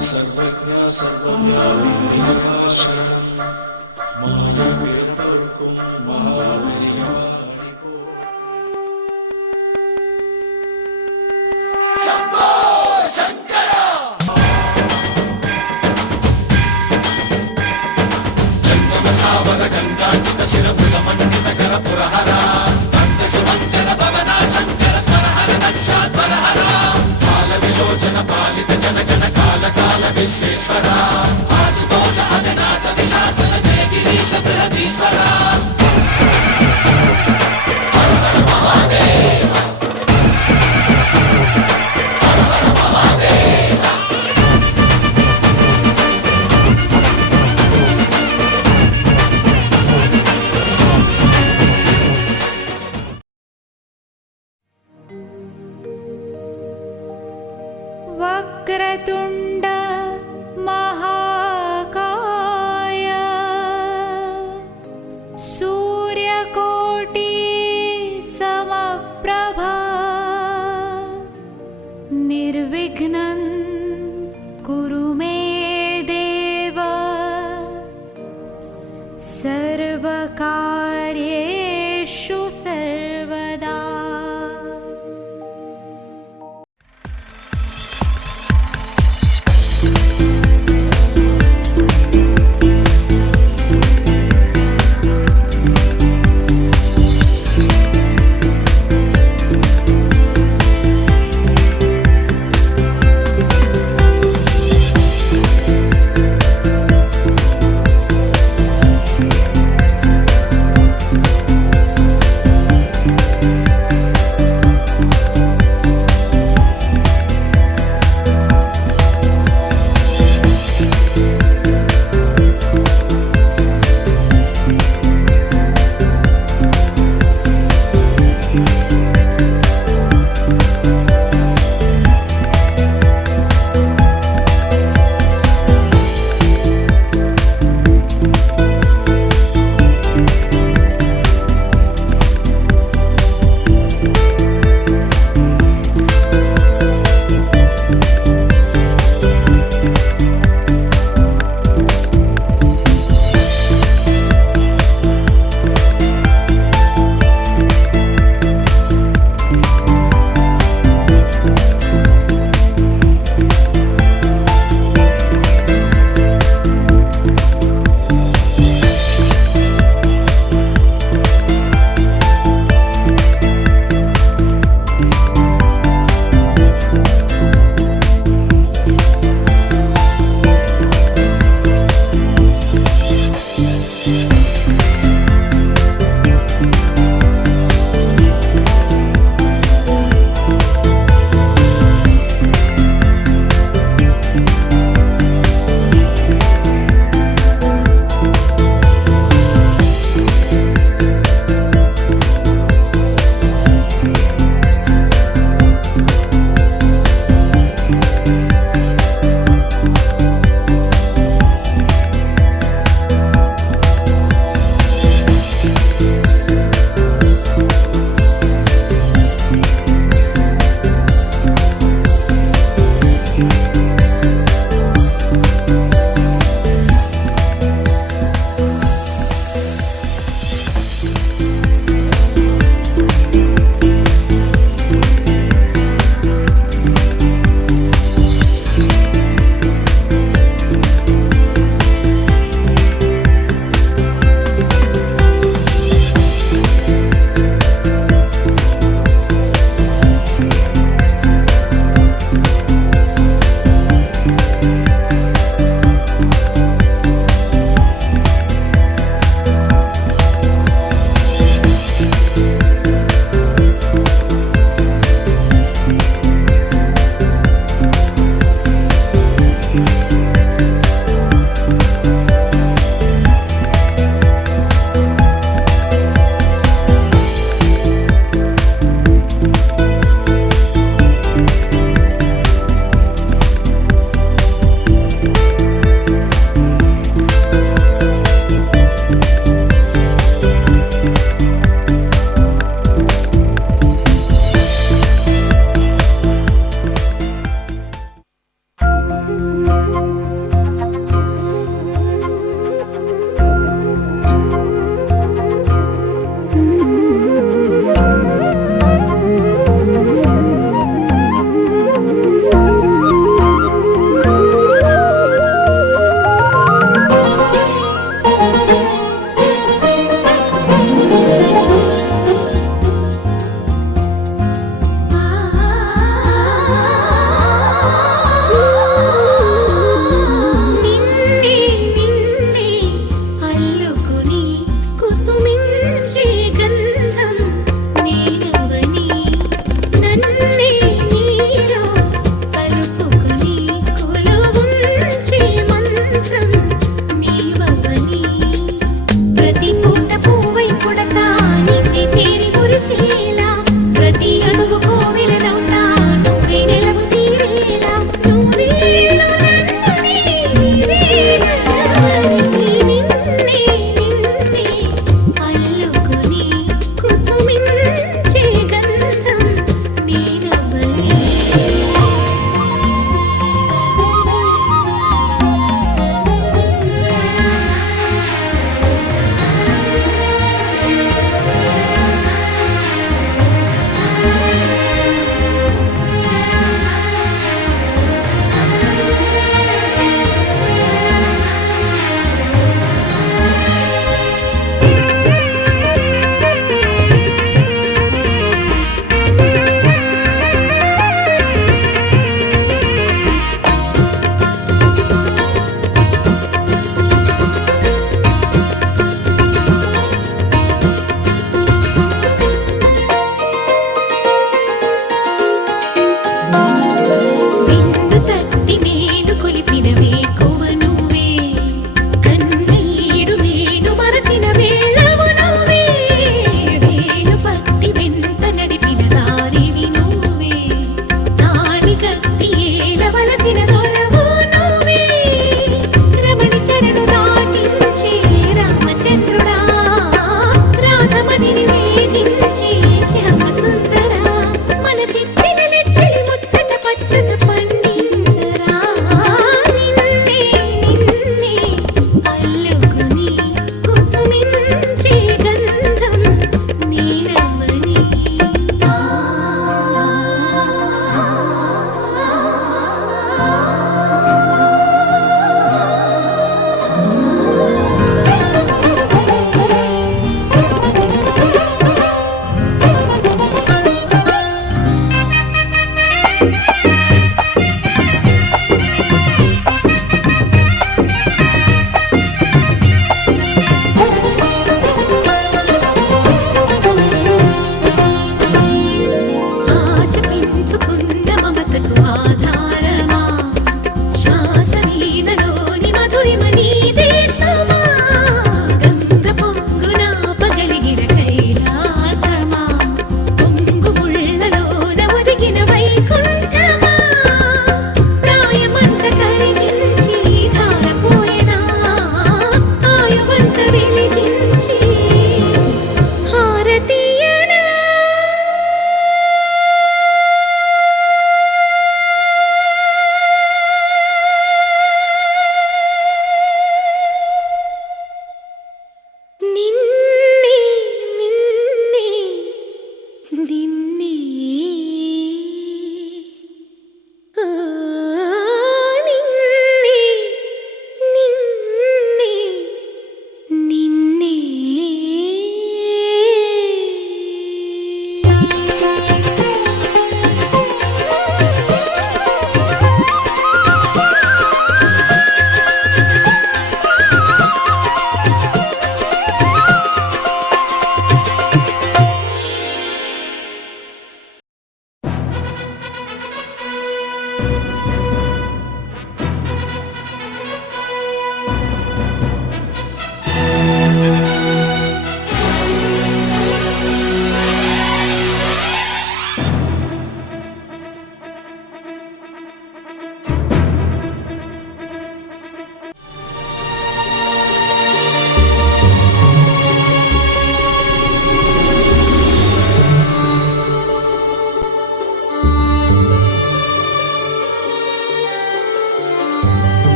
सर्वज्ञा सर्वव्यापी विनाशक माया पेपर्कुम महावीरवाणिको शंभो शंकर जंगम सावर गंगाचित शिर मृग मंडित कर पुरहरा भक्त शुभंकर भवना शंकर स्वरहर दक्षाध्वर हरा काल विलोचन पालित जनगण काल काल विश्वेश्वरा आशुतोष अविनाश विशासन जय गिरीश बृहदीश्वरा हर हर महादेव हर हर महादेव वक्रतुंड महाकाय सूर्यकोटि समप्रभा निर्विघ्नं कुरु मे देव सर्वकार्येषु सर्वदा।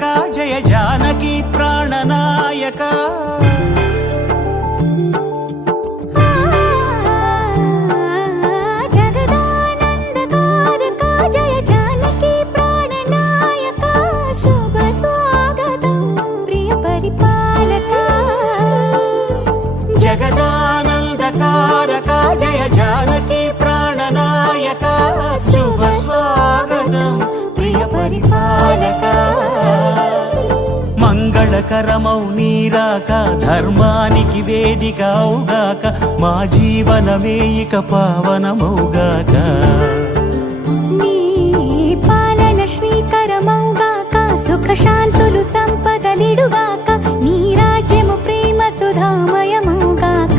తారక జయ జానకి ప్రాణనాయక జగదానందకారక జయ జానకి ప్రాణనాయక శుభ స్వాగతం ప్రియ పరిపాలక మంగళకరమౌ నీరాక ధర్మానికి వేదిక అవుగాక మా జీవనమే ఇక పావనమౌగాక నీ పాలన శ్రీకరమౌగాక సుఖ శాంతులు సంపదలిడుగాక నీ రాజ్యము ప్రేమ సుధామయమౌగాక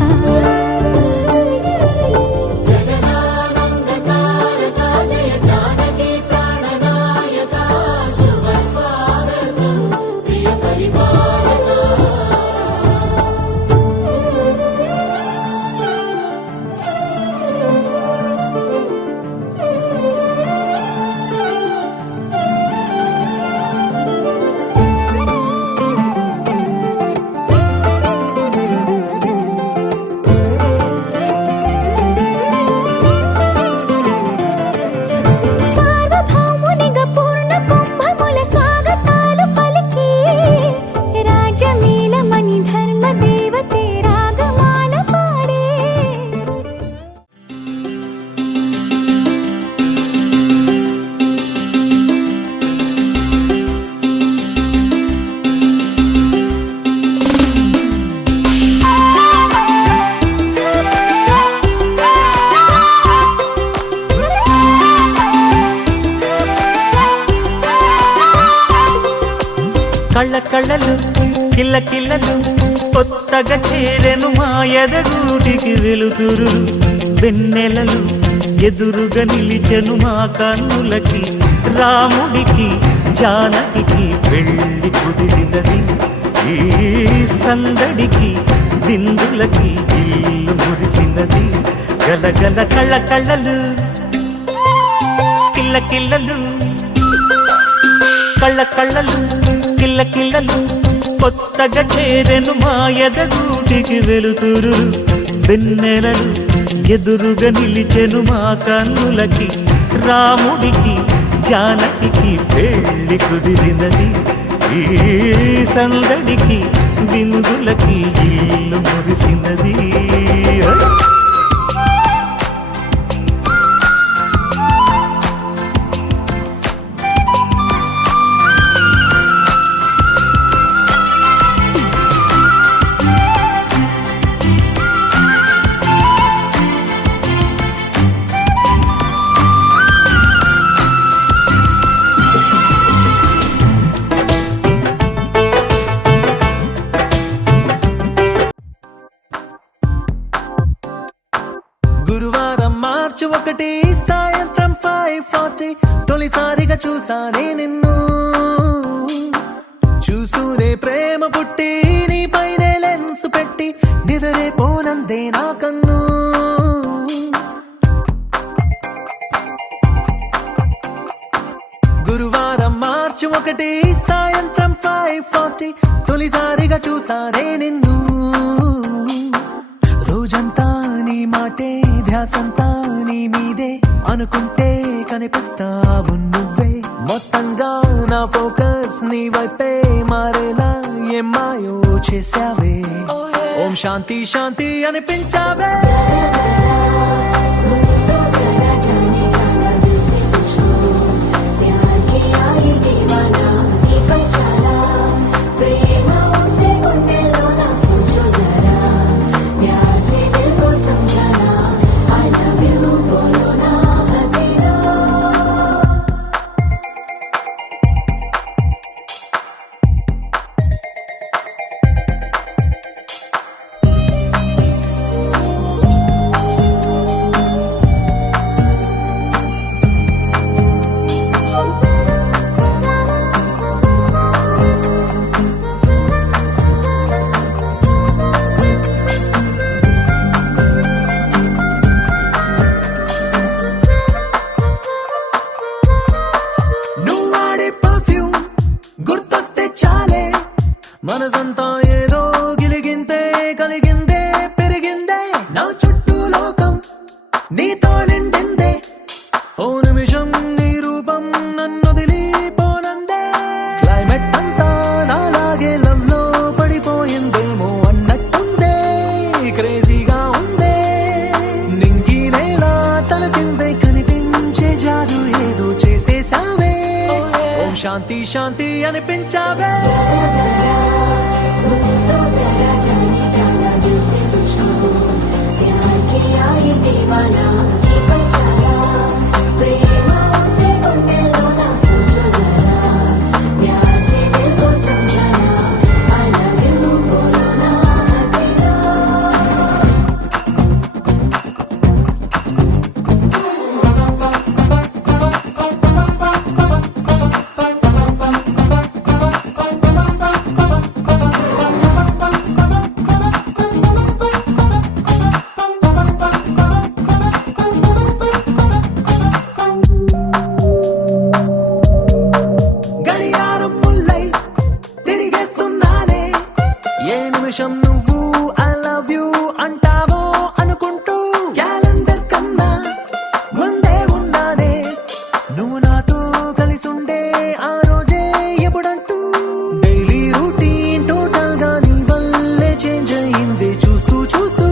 కళ్ళ కళ్ళలు కిల్ల కిల్లలు కొత్తగా చేరెను మా ఎదగూటికి వెలుతురు వెన్నెలలు ఎదురుగా నిలిచెను మా కన్నులకి రాముడికి జానకి పెళ్లి కుదిరినది ఈ సందడికి విందులకి ఇల్లు మురిసినది గలగల కళ్ళ కళ్ళలు కిల్ల కిల్లలు కళ్ళ కళ్ళలు కిల్ల కిల్లలు కొత్తగా చేరెను మా ఎదగూటికి వెలుతురు వెన్నెలలు ఎదురుగా నిలిచెను మా కన్నులకి రాముడికి జానకి పెళ్లి కుదిరినది ఈ సందడికి విందులకి ఇల్లు మురిసినది గురువారం మార్చి 1 సాయంత్రం 5:40 తొలిసారిగా చూసానే నిన్ను చూస్తూనే ప్రేమ పుట్టి నీ పైనే లెన్స్ పెట్టి నిదరే పోనందే నా కన్ను గురువారం మార్చి 1 సాయంత్రం 5:40 తొలిసారిగా చూసానే నిన్ను రోజంతా నీ మాటే ధ్యాసంతా నీ మీదే అనుకుంటే కనిపిస్తావు నువ్వే మొత్తంగా నా ఫోకస్ నీ వైపే మారేలా ఏం మాయో చేసావే ఓం శాంతి శాంతి అనిపించావే మనసంతా ఏదో గిలిగిందే కలిగిందే పెరిగిందే నా చుట్టూ లోకం నీతో నిండిందే ఓ నిమిషం నీ రూపం నన్ను వదిలిపోనందే క్లైమేట్ అంతా నాలాగే లవ్ లో పడిపోయిందేమో అన్నట్టుందే క్రేజీగా ఉందే నింగి నేల తల కిందే కనిపించే జాదు ఏదో చేసేసావే ఓం శాంతి శాంతి అనిపించావే నువ్వు ఐ లవ్ యూ అంటావో అనుకుంటూ క్యాలెండర్ కన్నా ముందే ఉన్నానే నువ్వు నాతో కలిసి ఉండే ఆ రోజే ఎప్పుడంటూ డైలీ రూటీన్ టోటల్ గా నీ వల్లే చేంజ్ అయింది చూస్తూ చూస్తూ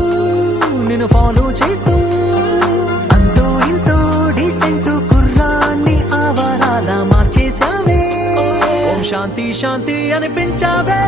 నిన్ను ఫాలో చేస్తూ అంతో ఇంతో డీసెంట్ కుర్రాన్ని ఆవారాల మార్చేసావే ఓం శాంతి శాంతి అనిపించావే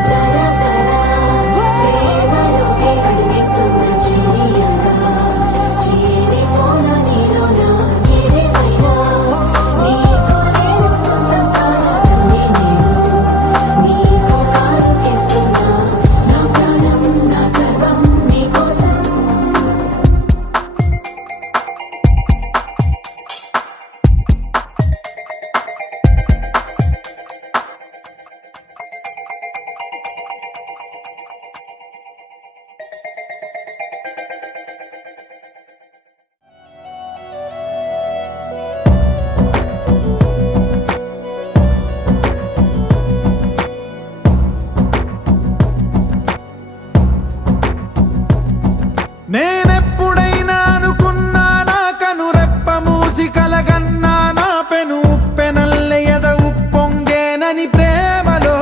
నేనెప్పుడైనా అనుకున్నానా కనురెప్ప మూసి కలగన్నా నా పెను ఉప్పెనల్లె ఎద ఉప్పొంగేనని ప్రేమలో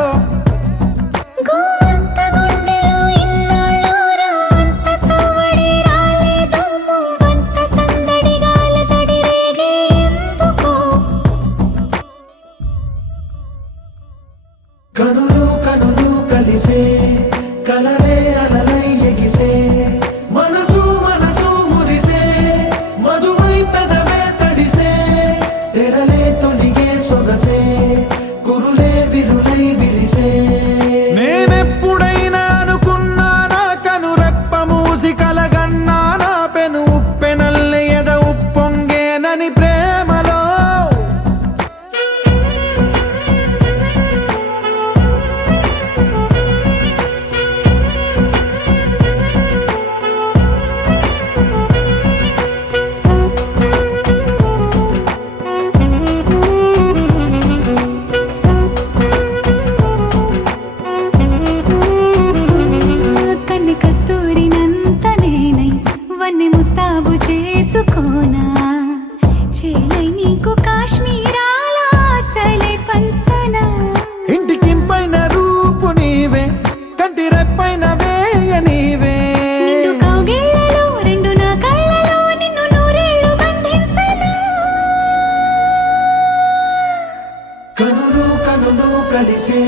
కనులు కనులు కలిసే కలరే అలలై ఎగిసే మనసు మనసు మురిసే మధువై పెదవే తడిసే తెరలే తొలిగే సొగసే కురులే విరులై విరిసే నేనెప్పుడైనా అనుకున్నానా కనురెప్ప మూసి కలగన్నా నా పెను ఉప్పెనల్లె ఎద ఉప్పొంగేనని ప్రేమలో కన్ని కస్తూరినంత నేనై వన్నె ముస్తాబు చేసుకోనా చేలై నీకు కాశ్మీరాల చలై పంచనా ఇంటికింపైన రూపు నీవే కంటి రెప్పైన వేయ నీవే నిండు కౌగిళ్ళలో రెండు నా కళ్ళలో నిన్ను నూరేళ్లు బంధించనా కనులు కనులు కలిసే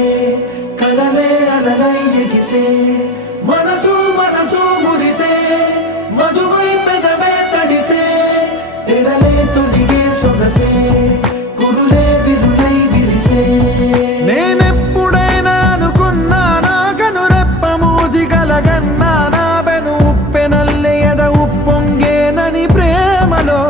కలలే అలలై ఎగిసే మనసు మనసు మురిసే మధువై పెదవే తడిసే తెరలే తొలిగే సొగసే కురులే విరులై విరిసే నేనెప్పుడైనా అనుకున్నానా కనురెప్ప మూసి కలగన్నా నా బెను ఉప్పెనల్లె ఎద ఉప్పొంగేనని ప్రేమలో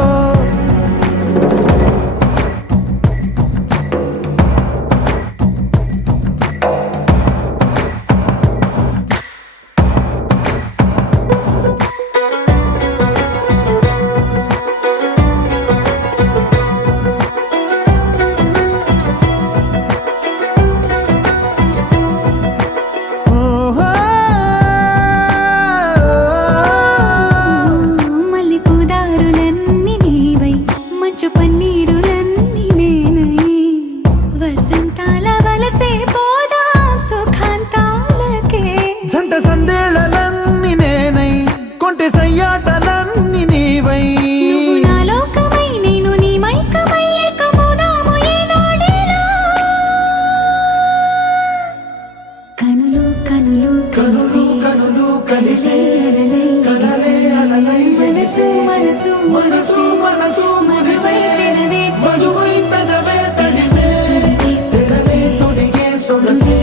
మనసు మనసు మురిసే మధువై పెదవే తడిసే సిరసే తొడిగే సొగసే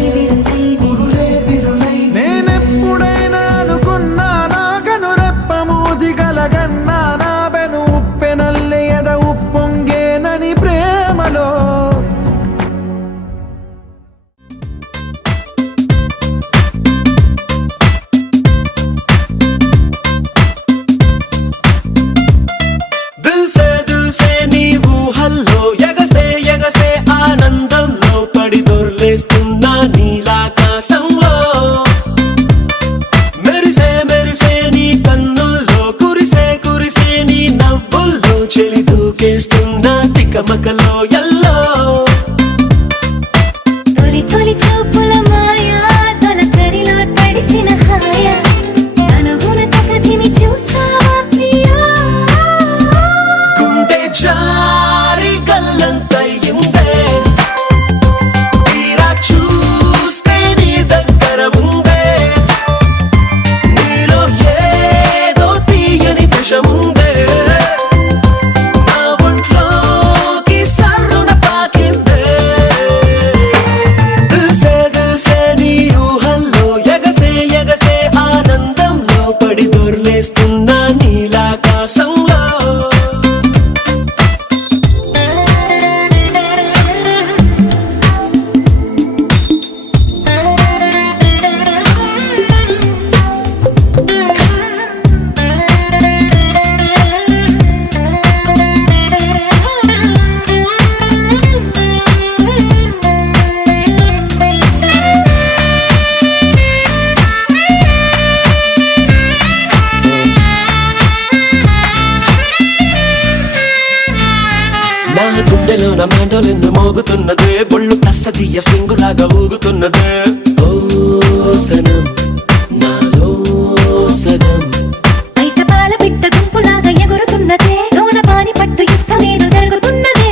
కురులే విరులై నేనెప్పుడైనా అనుకున్నానా కనురెప్ప మూజిగలగన్నానా బెను ఉప్పెనల్లె ఎద ఉప్పొంగేనని ప్రేమలో దిల్సే నీ ఊహల్లో ఎగసే ఎగసే ఆనందంలో పడి దొర్లేస్తున్నా నీలాకాశంలో మెరిసే మెరిసే నీ కన్నుల్లో కురిసే కురిసే నీ నవ్వుల్లో చెలి దూకేస్తున్నా తికమకలో ఎల్లో తొలి తొలి చూపుల మాయా తొలకరిలో తడిసిన హాయ అనుగుణ తగదిని చూసావా ప్రియా గుండె జారి గల్లంతయిందే తీరా చూస్తే నీ దగ్గర ఉందే నీలో ఏదో తీయని విషముందే నా ఒంట్లోకి సర్రున పాకిందే దిల్సే నీ ఊహల్లో ఎగసే ఎగసే ఆనందంలో పడి దొర్లేస్తున్నా నీలాకాశంలో నా గుండెలో నా మెండోలెన్ను మోగుతున్నదే బొళ్ళు కస్తదీయ స్ప్రింగులాగా ఊగుతున్నదే ఓ సనం నాలో సనం బయట పాల పిట్ట గుంపులాగా ఎగురుతున్నదే లోన పాని పట్టు యుద్ధమేదో జరుగుతున్నదే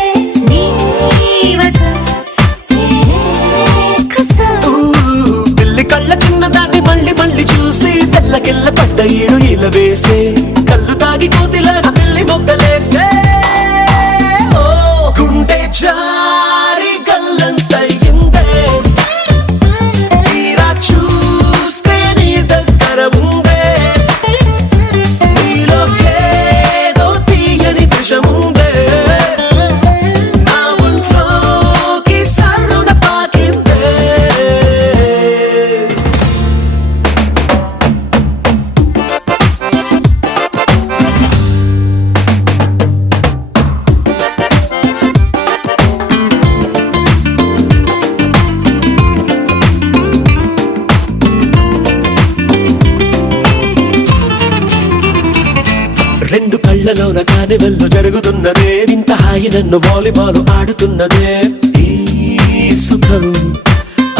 నీ వసం కసం పిల్లి కళ్ళ చిన్నదాన్ని మళ్ళీ మళ్ళీ చూసి తెల్లకెళ్ళ పడ్డ ఈడు ఇలా వేసే కళ్ళు తాగి కోతిలాగా పిల్లి మొగ్గలేసే ఓ గుండె జారి గల్లంతయిందే తీరా చూస్తే నీ దగ్గర ఉందే నీలో ఏదో తీయని విషముందే నా ఒంట్లోకి సర్రున పాకిందే రెండు కళ్ళలోన కానివెల్లు జరుగుతున్నదే వింత హాయి నన్ను వాలీబాల్ ఆడుతున్నదే ఈ సుఖం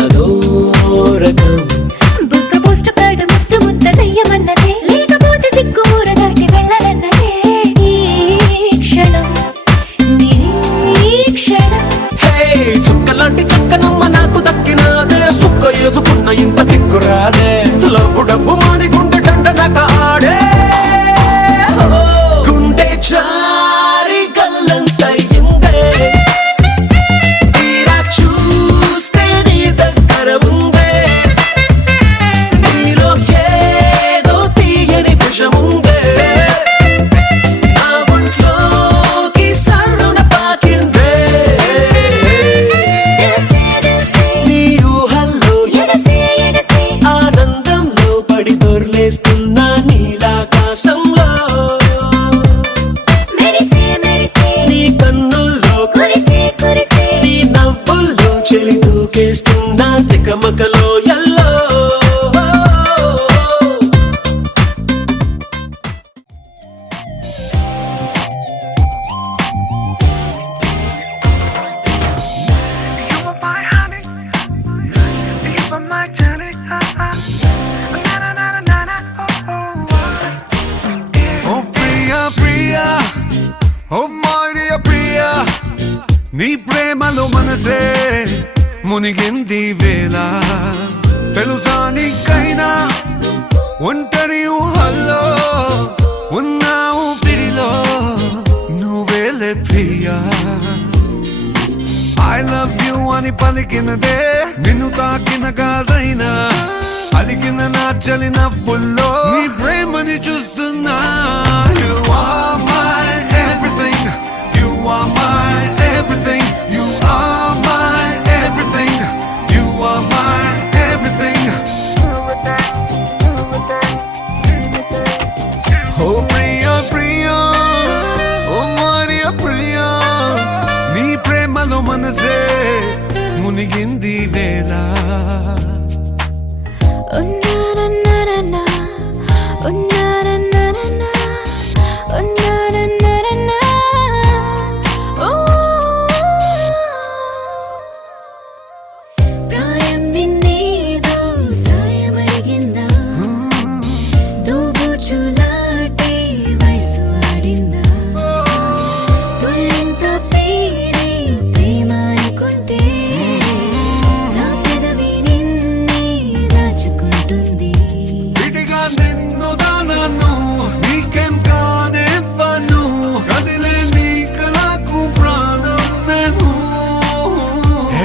అదో రకం బుక్క పోస్ట్ కార్డు ముద్దు ముద్దలయ్యమన్నదే లేకపోతే సిగ్గు ఊర దాటి వెళ్ళనన్నదే ఈ క్షణం నిరీక్షణం హే చుక్కలాంటి చక్కనమ్మ నాకు దక్కినాదే సుక్క వేసుకున్న ఇంత దిక్కురాదే లబ్బు డబ్బు మాని గుండె దండనక ఆడే ఓ, గుండె జారి గల్లంతయిందే తీరా చూస్తే నీ దగ్గర ఉందే నీలో ఏదో తీయని విషముందే నా ఒంట్లోకి సర్రున పాకిందే నీ ఊహల్లో ఎగసే ఎగసే ఆనందంలో పడి దొర్లేస్తున్నా నీలాకాశంలో మెరిసే మెరిసే నీ కన్నుల్లో కురిసే కురిసే నీ నవ్వుల్లో చెలి దూకేస్తున్నా తికమకలో yellow Oh Priya Priya, oh my dear Priya, నీ ప్రేమలో మనసే మునిగింది వేళ తెలుసా నీకైనా ఒంటరి ఊహల్లో ఉన్నావు పిడిలో చేసేలే ప్రియా ఐ లవ్ యు అని పలికినదే నిన్ను తాకిన గాజైనా అలికిన నా చలి నవ్వుల్లో నీ ప్రేమని చూస్తున్నా You are my everything You are my everything You are my everything You are my everything Oh Priya Priya Oh Maria Priya నీ ప్రేమలో మనసే మునిగింది వేళ ప్రాయం నిన్నేదో సాయమడిగిందా దూబుచులాటే వయసు ఆడిందా తుళ్ళింత పేరే ప్రేమ అనుకుంటే నా పెదవి నిన్నే దాచుకుంటుంది విడిగా నిన్ను దానను నీకేం కానివ్వను కదిలే నీ కళకు ప్రాణం నేను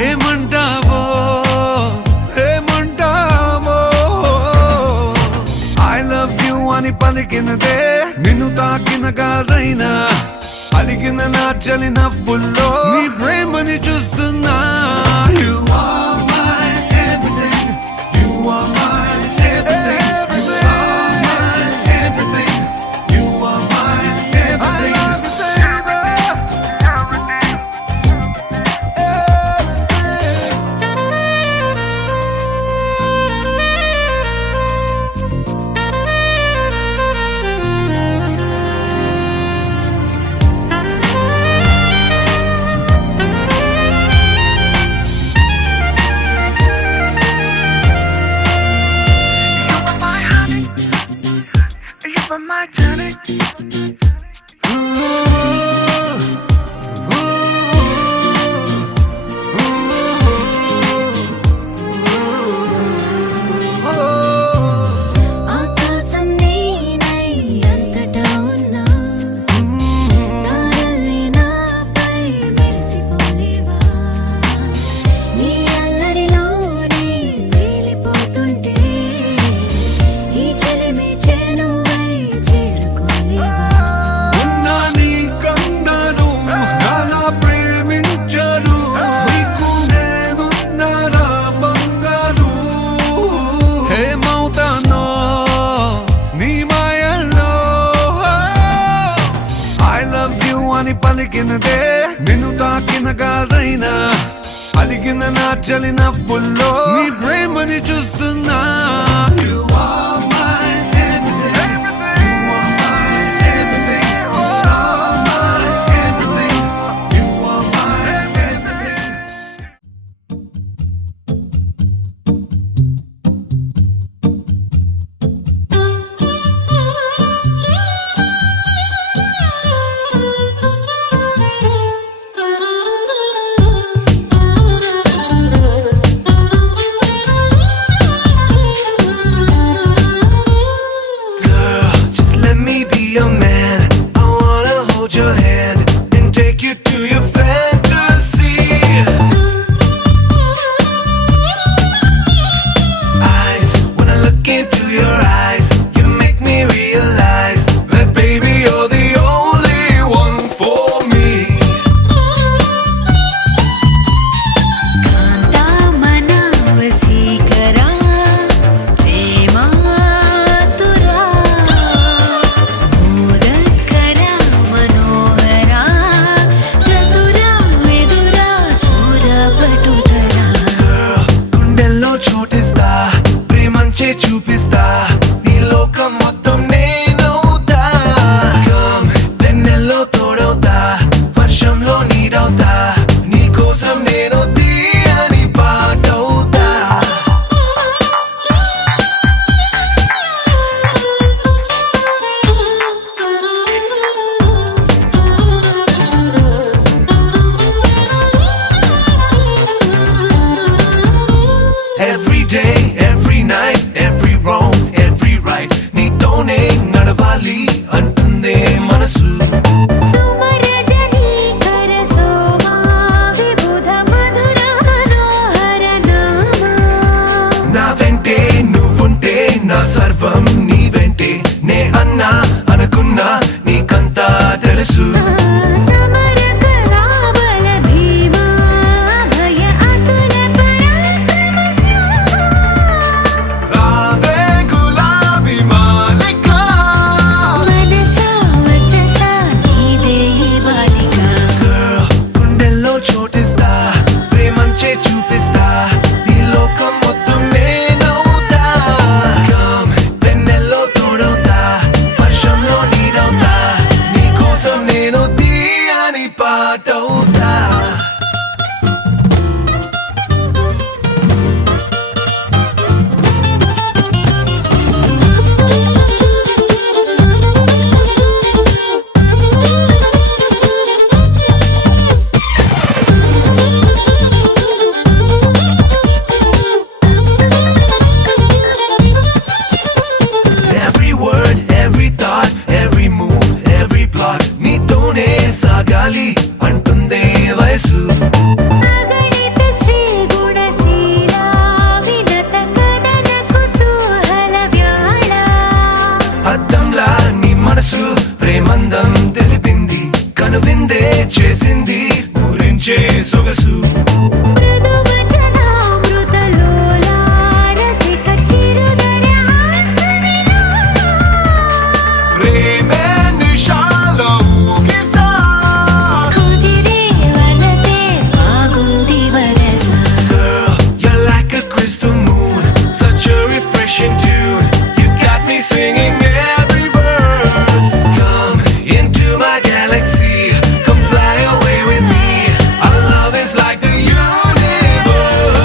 ఏమంటావో ఏమంటావో ఐ లవ్ యు అని పలికినదే నిన్ను తాకిన గాజైనా అలిగిన నా చలి నవ్వుల్లో నీ ప్రేమని చూస్తున్నా You are my everything You are my everything You are my everything You are my everything I love you baby ఆకాశం నేనై అంతటా ఉన్నా తారల్ని నాపై మెరిసిపోలేవా నీ అల్లరిలోనే తేలిపోతుంటే ఈ చెలిమి చేనువై చేరుకోలేవా ఉన్నా నీ కండను నాలా ప్రేమించరు నీకు నేనున్నారా బంగారు ఏమవుతానో నీ మాయల్లో ఐ లవ్ యు అని పలికినదే నిన్ను తాకిన గాజైనా అలిగిన నా చలి నవ్వుల్లో నీ ప్రేమని చూస్తున్నా You are my everything You are my everything You are my everything You are my everything Girl, just let me be your man. I wanna hold your hand and take you to your fantasy. Eyes, when I look into your eyes, you make me realize that baby you're the only one for me. కాంతామనా వసీకరా ప్రేమాతురా మోదకరా Manohara Chatura Vidura చూరపటుధరా Girl, గుండెల్లో చోటిస్తా ప్రేమంచే చూపిస్తా నీ లోకం మొత్తం నేనవుతా Come, వెన్నెల్లో తోడవుతా వర్షంలో నీడవుతా నీ కోసం నేను తీయని పాటవుతా Every day, every night, every wrong, every right నీతోనే నడవాలి అంటుందే మనసు సుమరజని సర్వం నీ వెంటే నే అన్నా అనుకున్నా నీకంతా తెలుసు సమరక రాబల భీమా భయ అతుల పరాక్రమ శ్యామా రావే గులాబీ మాలిక మనసా వచసా నీదే బాలిక Girl, గుండెల్లో చోటిస్తా ప్రేమంచే చూపిస్తా నీ లోకం మొత్తం నేనవుతా Come, వెన్నెల్లో తోడవుతా వర్షంలో నీడవుతా నీ కోసం నేను తీయని పాటవుతా Every word, every thought, every move, every plot నీతోనే సాగాలి అంటుందే వయసు అగణిత శ్రీ గుణశీల వినత కదన కుతూహల వ్యాళ అద్దంలా నీ మనసు ప్రేమందం తెలిపింది కనువిందే చేసింది ఊరించే సొగసు మృదు వచనామృత లోలా రసిక చిరుదర హాసవిలాస ప్రేమే నిషాలో ఊగిసా కుదిరే వలతే బాగుంది వరస Girl, you're like a crystal moon, such a refreshing tune. You got me singing every verse. Come into my galaxy, come fly away with me. Our love is like the universe.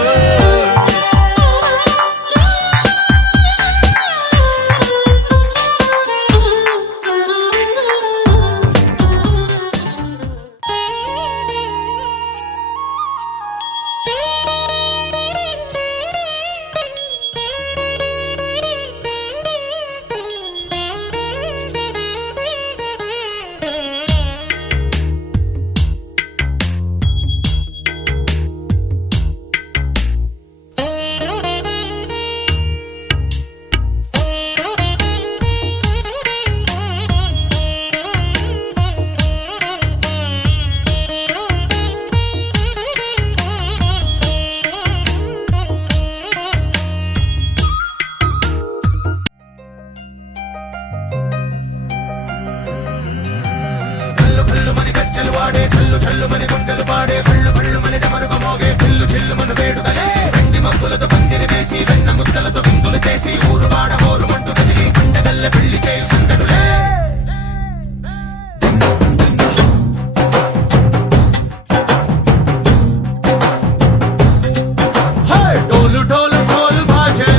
హే డోలు డోలు ఢోల్ బాజే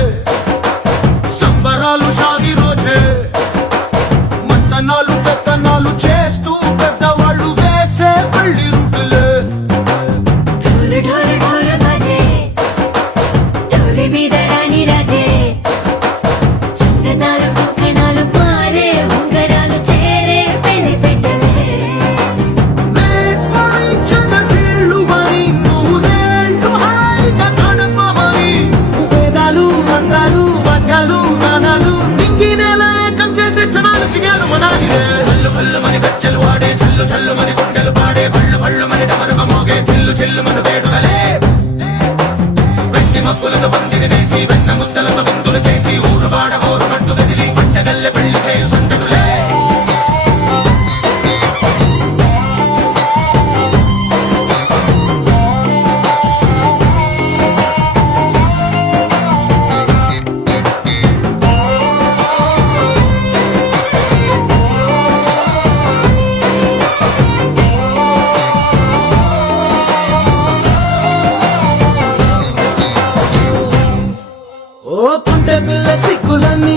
సంబరాలు షాది రోజే మంతనాలు పెత్తనాలు చేస్తూ పెద్దవాళ్ళు వేసే పెళ్లి రూటులే ఢోలు ఢోలు ఢోలు బజే ఢోలి మీద రాణి రాజే చందనాలు కంకణాలు మారే ఉంగరాలు చేరే పెళ్లి పెట్టలే నీళ్ళు మరి నూరేళ్ళు హాయిగా గడపమని వేదాలు మందాలు వాద్యాలు గానాలు ఇంకి నేల ఏకం చేసే క్షణాలు సిగాలు మనాలి హల్లు హల్లు మని గజ్జలు వాడే చల్లు చల్లు మని గుండెలు పాడే పళ్ళు పళ్ళు మని డమరుగ మోగే చిల్లు చిల్లు మన వేడుదలే వెండి మబ్బులతో పందిరి వేసి వెన్న ముద్దలతో విందులు చేసి ఊరు వాడ హోరు మట్టు కదిలి పంటగల్లె పెళ్లి చేయి సందడులే ఓ పుంటె పిల్ల సిక్కులన్నీ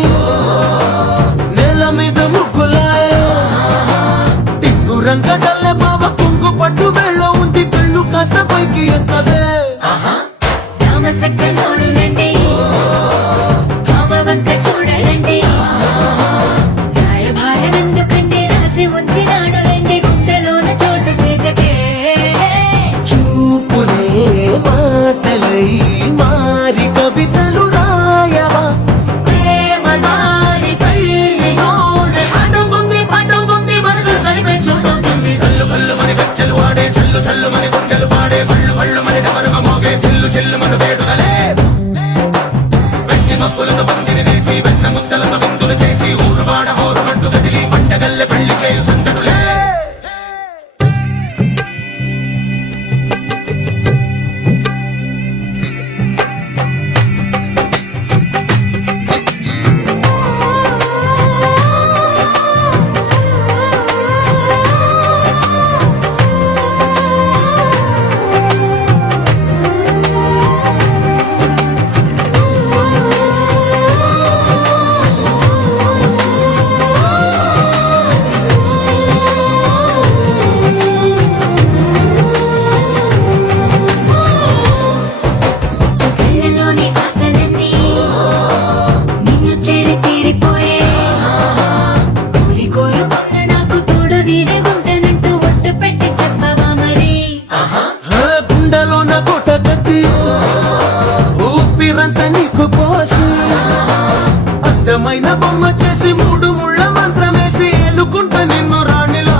నేల మీద ముగ్గులాయ టిక్కు రంగడల్లె బాబా కుంగు పట్టు వెళ్ళ ఉంది పెళ్ళు కాస్త పైకి ఎక్కదే రామసక్క నోడులండి భామ వంక చూడలండి రాయభారం ఎందుకండి రాసి ఉంచినాడు రండి గుండెలోన చోటు సీతకే చూపులే మాటలై మారి కవితలు రాయవా ప్రేమ ఊపిరంతా నీకు పోసి అందమైన బొమ్మ చేసి 3 ముళ్ళ మంత్రమేసి ఎలుకుంటా నిన్ను రాణిలా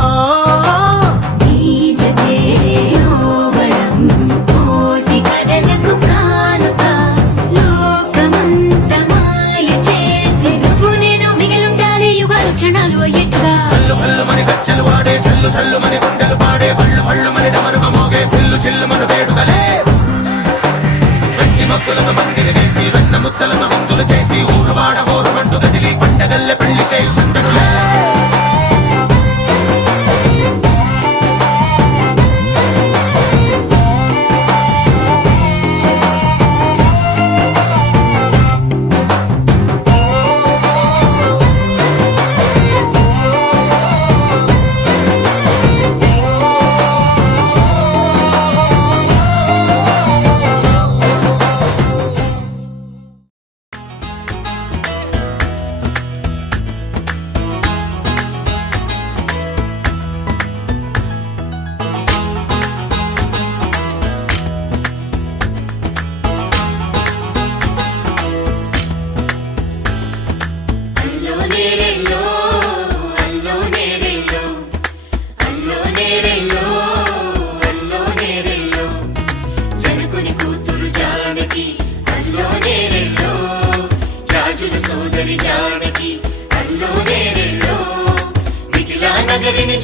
మని గచ్చలు వాడే చల్లు మని గుండెలు పాడే పళ్ళు మని డమరుగ మోగే చిల్లు మన వేడుకలే వెట్టి మక్కులకు పందిరి వేసి వెన్న ముత్తలను విందులు చేసి ఊరువాడ హోరు పండు గదిలి పండగల్లె పెళ్లి చేయి సుందరులే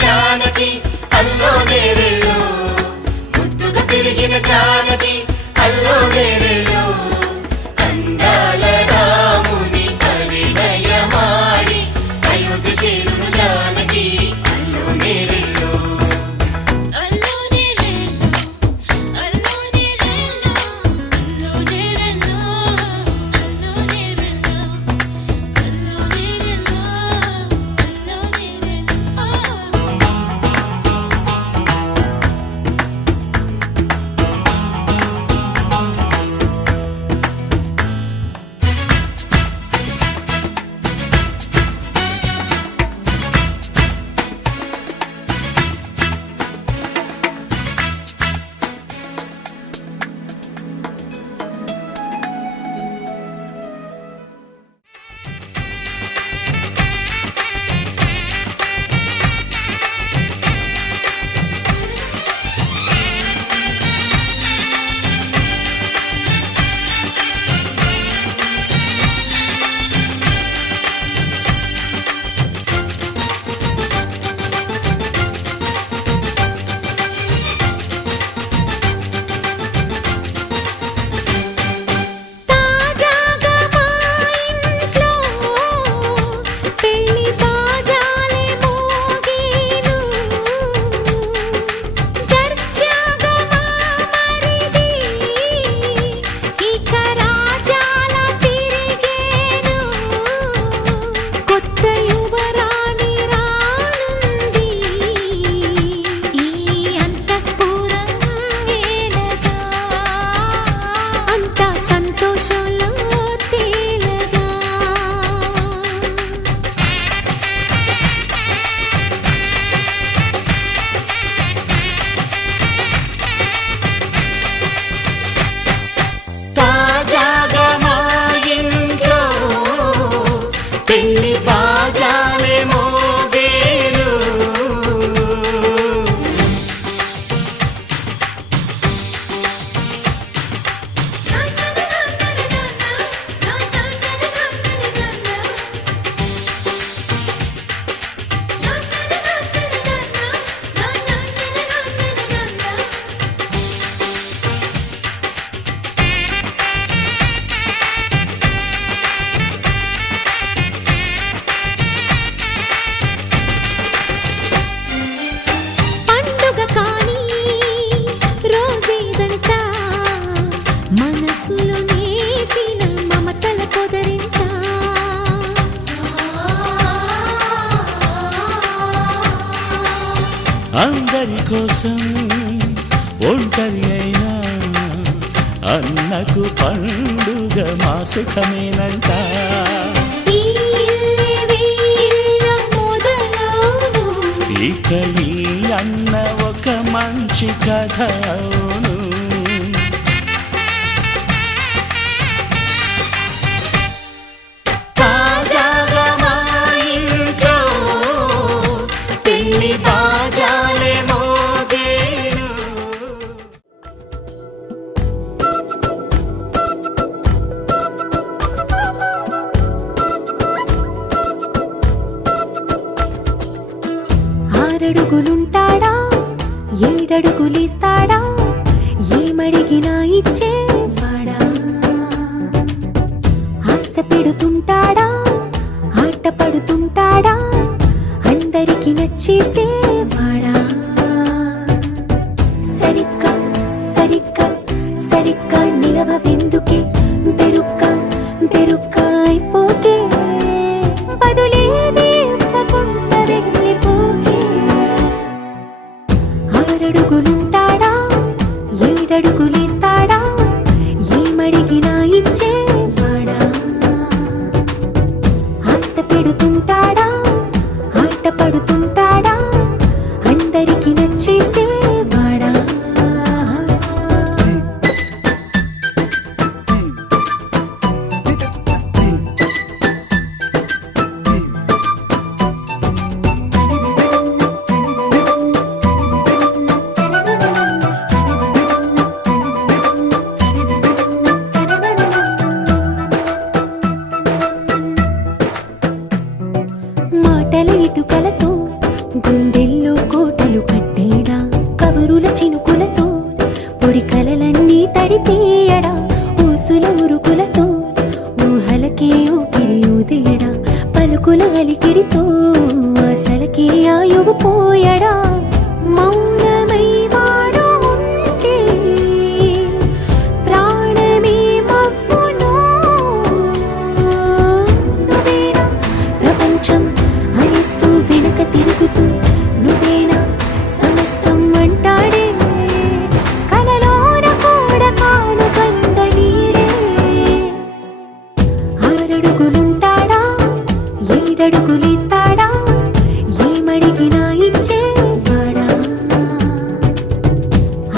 జానకి అల్లో నేరెళ్ళో ముద్దుగా తిరిగిన జానకి అల్లో నేరెళ్ళో అందాల రాముని పరిణయమాడి అయోధ్య చేరును జానకి అల్లో నేరెళ్ళో అల్లో నేరెళ్ళో అల్లో నేరెళ్ళో అల్లో నేరెళ్ళో అల్లో నేరెళ్ళో అల్లో నేరెళ్ళో అల్లో నేరెళ్ళో అందరి కోసం ఒంటరి అయినా అన్నకు పండుగ మా సుఖమేనంట. ఇక ఈ అన్న ఒక మంచి కథ అవును. ఆరడుగులుంటాడా ఏడడుగులేస్తాడా ఏమడిగినా ఇచ్చేవాడా ఆశ పెడుతుంటాడా ఆట పడుతుంటాడా అందరికి నచ్చేసేవాడా సరిగ్గా సరిగ్గా సరిగ్గా నిలవెందుకే బెరుక్క బెరుక్క అయిపోకే బదులేది ఇవ్వకుండా వెళ్ళిపోకే ఆరడుగులుంటాడా ఏడడుగులేస్తాడా ఏమడిగినా ఇచ్చేవాడా ఆశ పెడుతుంటాడా ఆట పడుతుంటాడా అందరికి నచ్చేసేవాడా మాటల ఇటుకలతో గుండెల్లో కోటలు కట్టేడా కవరుల చినుకులతో పొడి కలలన్నీ తడిపేయడా ఊసుల ఉరుకులతో ఊహలకే ఊపిరి ఊదేయడా పలుకుల అలికిడితో అసలకే ఆయువు పోయడా మౌనమై వాడు ఉంటే ప్రాణమే మవ్వును నువ్వేనా ప్రపంచం అరిస్తూ వెనక తిరుగుతూ నువ్వేనా సమస్తం అంటాడే కలలోన కూడా కాను కంద నీడే ఆరడుగులుంటాడా ఏడడుగులేస్తాడా ఏమడిగినా ఇచ్చేవాడా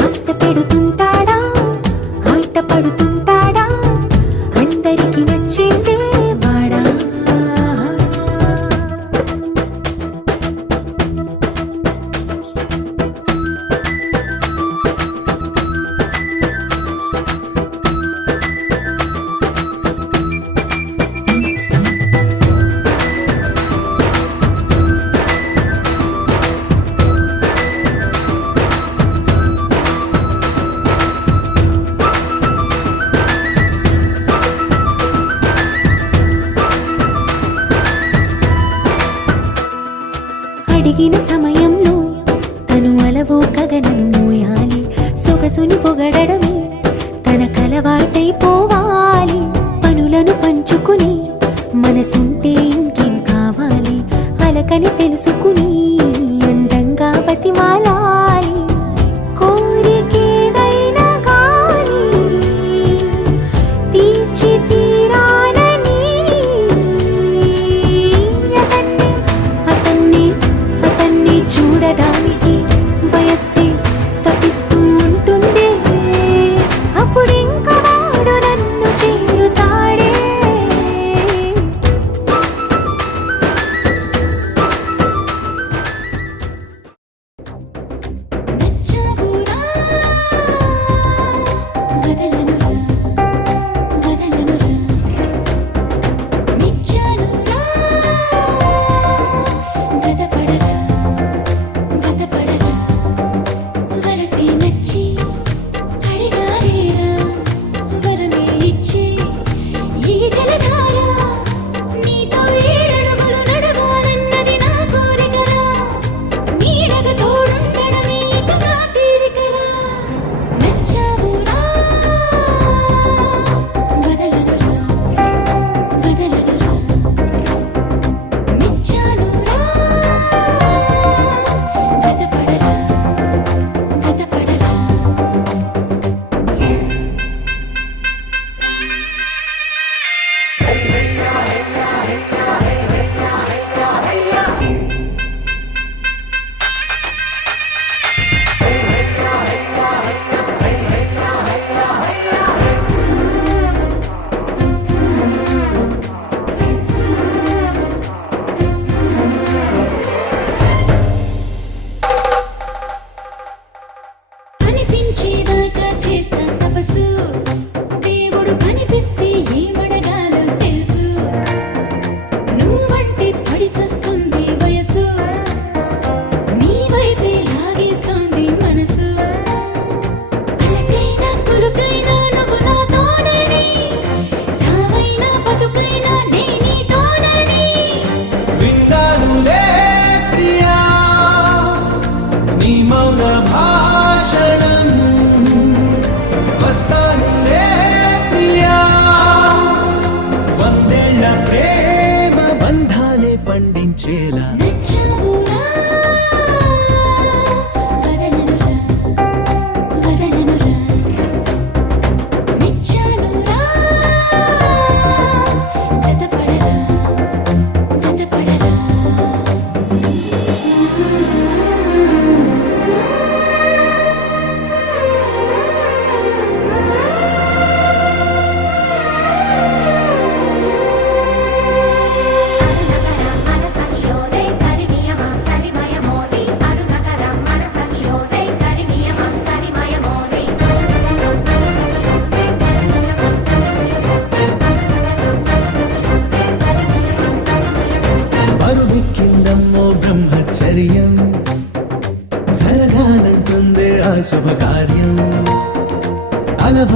ఆశ పెడుతుంటాడా ఆట పడుతుంటాడా అందరికి నచ్చేసేవాడా అడిగిన సమయంలో తను అలవో గగనను మోయాలి సొగసుని పొగడమే తన కలవాటైపోవాలి పనులను పంచుకుని మనసుంటే ఇంకేం కావాలి అలకని తెలుసుకుని అందంగా బతిమాలాలి కోరికేదైనా గాని తీర్చి తీరాలని అతన్ని అతన్ని అతన్ని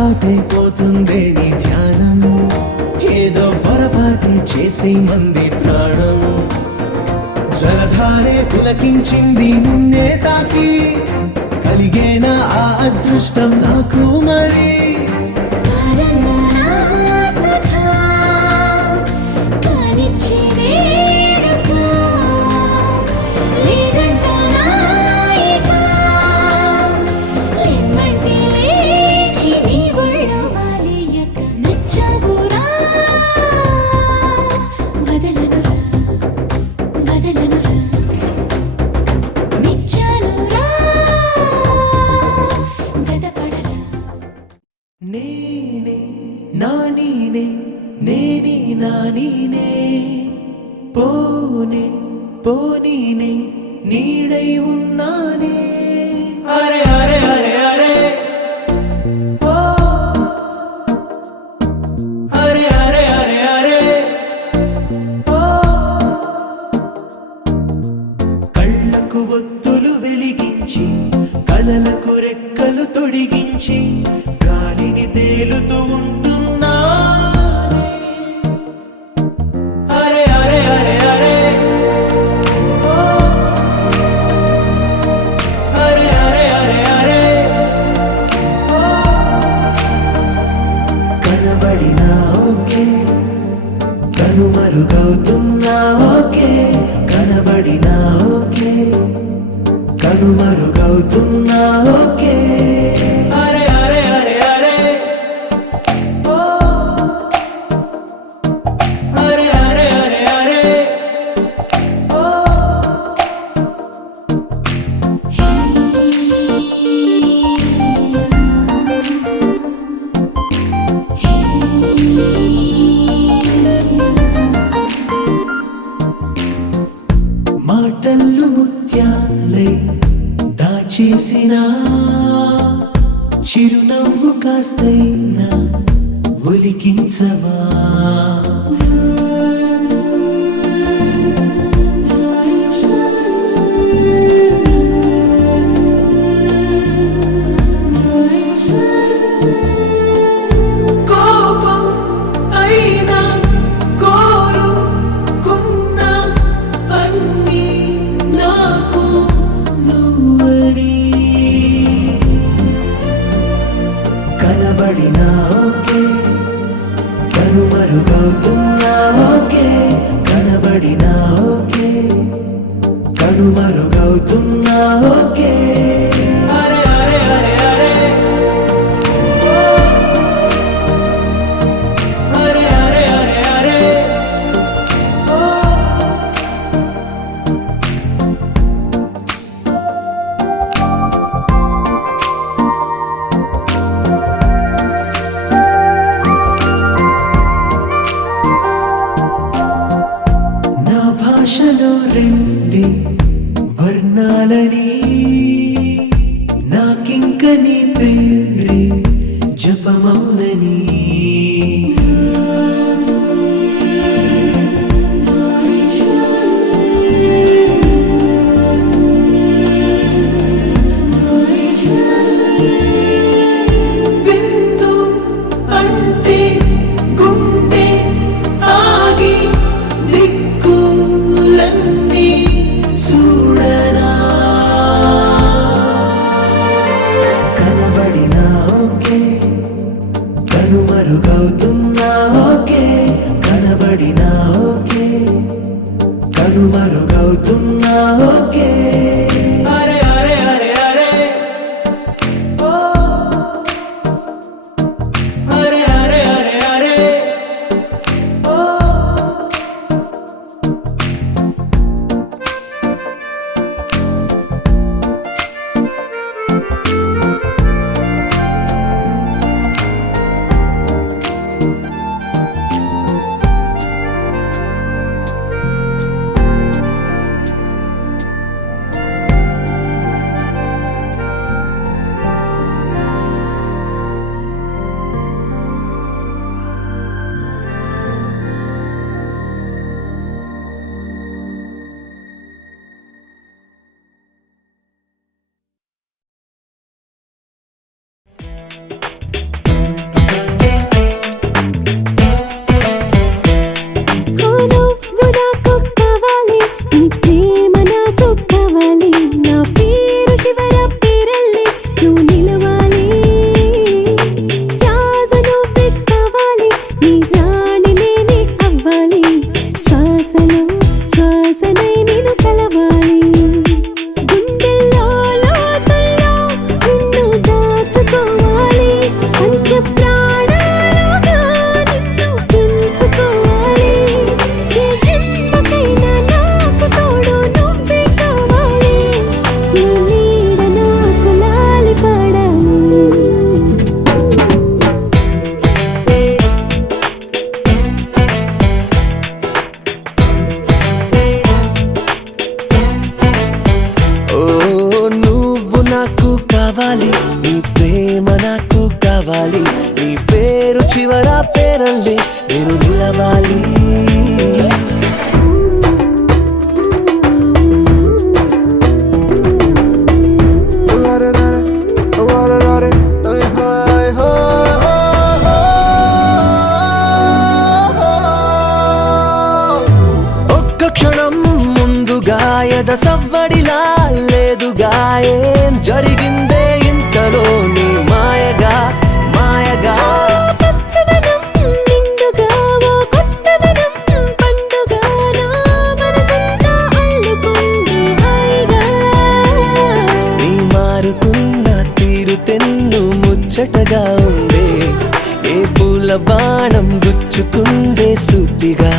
అలవాటైపోతుందే నీ ధ్యానం ఏదో పొరపాటే చేసే మంది ప్రాణం జలధారే పులకించింది నిన్నే తాకి కలిగేనా ఆ అదృష్టం నాకు మరి నేనే నానీనే నేనే నానీనే పోనే పోనీనే నీడై ఉన్నానే అరే అరే అరే అరే ఓ అరే అరే అరే అరే ఓ కళ్ళకు ఒత్తులు వెలిగించి కలలకు రెక్కలు తొడిగించి గాలిని తేలుతూ ఉంటున్నా అరే అరే అరే అరే ఓ అరే అరే అరే అరే ఓ కనబడినా ఓకే కనుమరుగవుతున్నా ఓకే కనబడినా ఓకే కనుమరుగవుతున్నా ఓకే అరే అరే అరే అరే ఓ అరే అరే అరే అరే ఓ మాటల్లు ముత్యాలై దాచేసిన చిరునవ్వు కాస్తైనా ఒలికించవా కోపం అయినా కోరుకున్నా అన్నీ నాకు నువ్వని కనబడినా ఓకే కనుమరుగవుతున్నా ఓకే కనబడినా ఓకే కనుమరుగవుతున్నా ఓకే అరే అరే అరే అరే ఓ అరే అరే అరే అరే ఓ నా భాషలో రెండే వర్ణాలని నేను నిలవాలి. ఒక్క క్షణం ముందుగా ఎద సవ్వడిలా లేదుగా ఏం జరిగిందే ఇంతలో నీ మాయగా మాయగా. పచ్చదనం నిండుగా ఓ కొత్తదనం పండుగ నా మనసంతా అల్లుకుంది హాయిగా. నీ మారుతున్న తీరు తెన్ను ముచ్చటగా ఉందే, ఏ పూల బాణం గుచ్చుకుందే సూటిగా.